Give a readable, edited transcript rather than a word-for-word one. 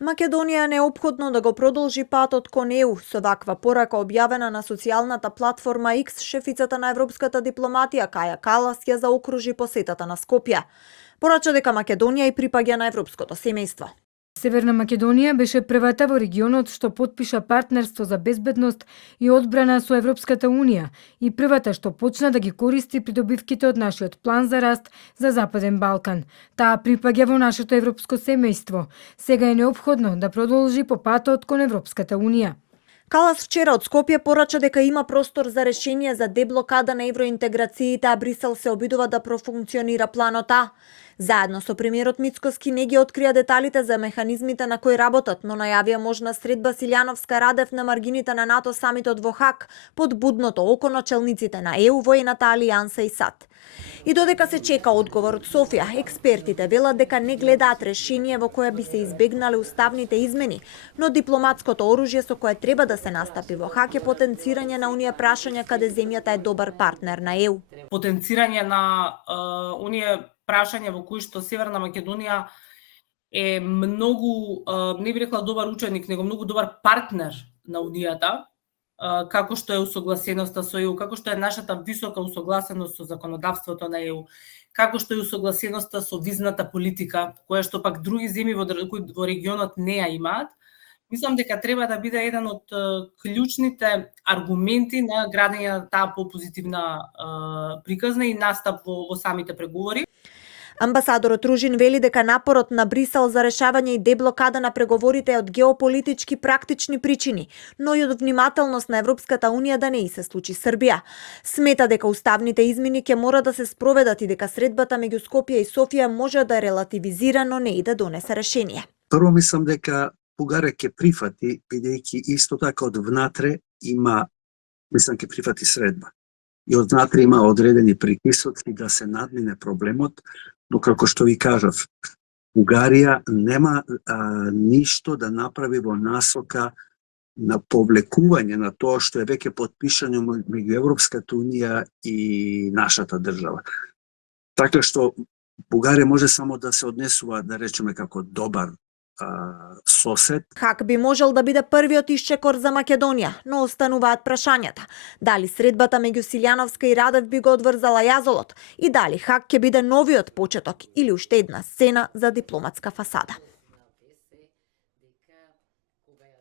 Македонија е неопходно да го продолжи патот кон ЕУ. Со ваква порака објавена на социјалната платформа X, шефицата на европската дипломатија Каја Калас ја заокружи посетата на Скопје. Порача дека Македонија и припаѓа на европското семејство. Северна Македонија беше првата во регионот што потпиша партнерство за безбедност и одбрана со Европската Унија и првата што почна да ги користи придобивките од нашиот план за раст за Западен Балкан. Таа припаѓа во нашето европско семејство. Сега е неопходно да продолжи по патот кон Европската Унија. Калас вчера од Скопје порача дека има простор за решение за деблокада на евроинтеграциите, а Брисел се обидува да профункционира планот А. Заедно со премиерот Мицкоски не ги открија деталите за механизмите на кои работат, но најавија можна средба Силјановска-Радев на маргините на НАТО самитот во Хаг под будното око на челниците на ЕУ, воената алијанса и САД. И додека се чека одговор од Софија, експертите велат дека не гледаат решение во кое би се избегнале уставните измени, но дипломатското оружје со кое треба да се настапи во Хаг е потенцирање на оние прашања каде земјата е добар партнер на ЕУ. Потенцирање на оние прашања во кои што Северна Македонија е многу, не би рекла добар ученик, него многу добар партнер на Унијата, како што е усогласеноста со ЕУ, како што е нашата висока усогласеност со законодавството на ЕУ, како што е усогласеноста со визната политика, која што пак други земји во регионот не ја имаат. Мислам дека треба да биде еден од клучните аргументи на градење на таа попозитивна приказна и настап во самите преговори. Амбасадорот Ружин вели дека напорот на Брисел за решавање и деблокада на преговорите е од геополитички практични причини, но и од внимателност на Европската Унија да не и се случи Србија. Смета дека уставните измени ќе мора да се спроведат и дека средбата меѓу Скопје и Софија може да релативизира, но не и да донесе решение. Прво мислам дека Бугарија ќе прифати, бидејќи исто така од внатре има, мислам ќе прифати средба. И од внатре има одредени притисоци да се надмине проблемот, но како што ви кажав, Бугарија нема ништо да направи во насока на повлекување на тоа што е веќе подпишано меѓу Европската Унија и нашата држава. Така што Бугарија може само да се однесува, да речеме, како добар сосед. Хаг би можел да биде првиот исчекор за Македонија, но остануваат прашањата. Дали средбата меѓу Силјановска и Радев би го одврзала јазолот и дали Хаг ќе биде новиот почеток или уште една сцена за дипломатска фасада.